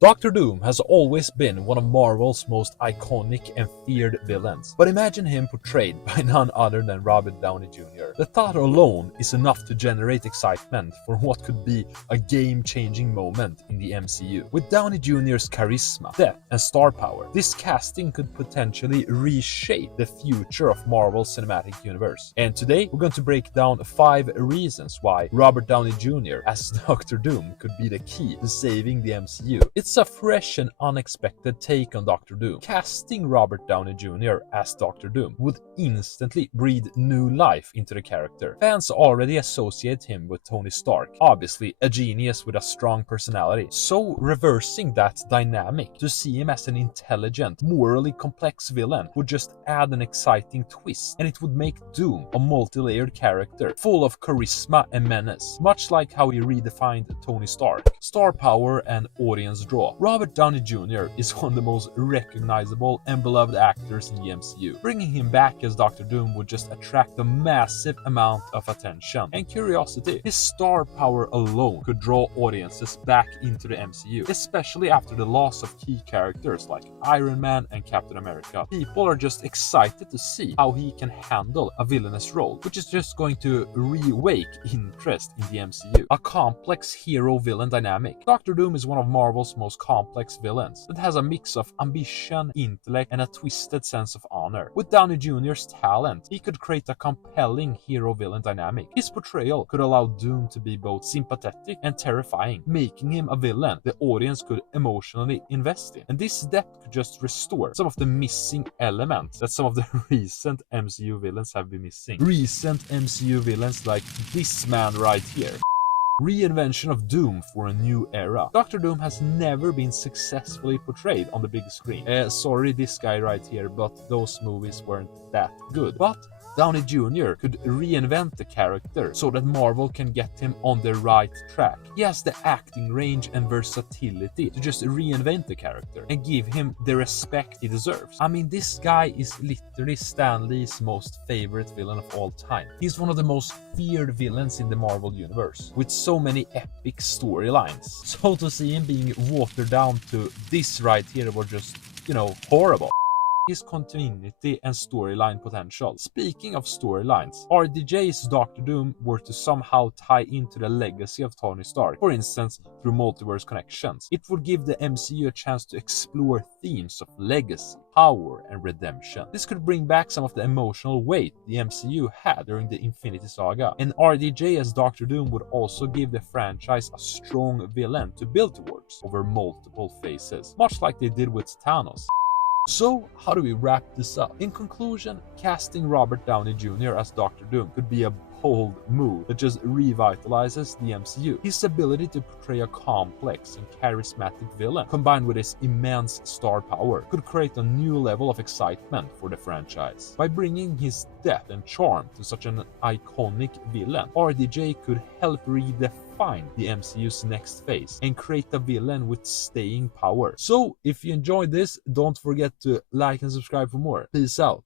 Doctor Doom has always been one of Marvel's most iconic and feared villains, but imagine him portrayed by none other than Robert Downey Jr. The thought alone is enough to generate excitement for what could be a game-changing moment in the MCU. With Downey Jr.'s charisma, depth, and star power, this casting could potentially reshape the future of Marvel's cinematic universe. And today, we're going to break down 5 reasons why Robert Downey Jr. as Doctor Doom could be the key to saving the MCU. It's a fresh and unexpected take on Doctor Doom. Casting Robert Downey Jr. as Doctor Doom would instantly breathe new life into the character. Fans already associate him with Tony Stark, obviously a genius with a strong personality. So reversing that dynamic to see him as an intelligent, morally complex villain would just add an exciting twist, and it would make Doom a multi-layered character full of charisma and menace, much like how he redefined Tony Stark. Star power and audience draw. Robert Downey Jr. is one of the most recognizable and beloved actors in the MCU. Bringing him back as Doctor Doom would just attract a massive amount of attention and curiosity. His star power alone could draw audiences back into the MCU, especially after the loss of key characters like Iron Man and Captain America. People are just excited to see how he can handle a villainous role, which is just going to re-wake interest in the MCU. A complex hero-villain dynamic. Doctor Doom is one of Marvel's most complex villains that has a mix of ambition, intellect, and a twisted sense of honor. With Downey Jr.'s talent, he could create a compelling hero-villain dynamic. His portrayal could allow Doom to be both sympathetic and terrifying, making him a villain the audience could emotionally invest in. And this depth could just restore some of the missing elements that some of the recent MCU villains have been missing. Recent MCU villains like this man right here. Reinvention of Doom for a new era. Doctor Doom has never been successfully portrayed on the big screen. Sorry, this guy right here, but those movies weren't that good. But Downey Jr. could reinvent the character so that Marvel can get him on the right track. He has the acting range and versatility to just reinvent the character and give him the respect he deserves. I mean, this guy is literally Stan Lee's most favorite villain of all time. He's one of the most feared villains in the Marvel universe, with so many epic storylines. So to see him being watered down to this right here was just, horrible. His continuity and storyline potential. Speaking of storylines, RDJ's Doctor Doom were to somehow tie into the legacy of Tony Stark, for instance through multiverse connections, it would give the MCU a chance to explore themes of legacy, power, and redemption. This could bring back some of the emotional weight the MCU had during the Infinity Saga, and RDJ as Doctor Doom would also give the franchise a strong villain to build towards over multiple phases, much like they did with Thanos. So, how do we wrap this up? In conclusion, casting Robert Downey Jr. as Doctor Doom could be a bold move that just revitalizes the MCU. His ability to portray a complex and charismatic villain, combined with his immense star power, could create a new level of excitement for the franchise. By bringing his depth and charm to such an iconic villain, RDJ could help redefine the MCU's next phase and create a villain with staying power. So, if you enjoyed this, don't forget to like and subscribe for more. Peace out.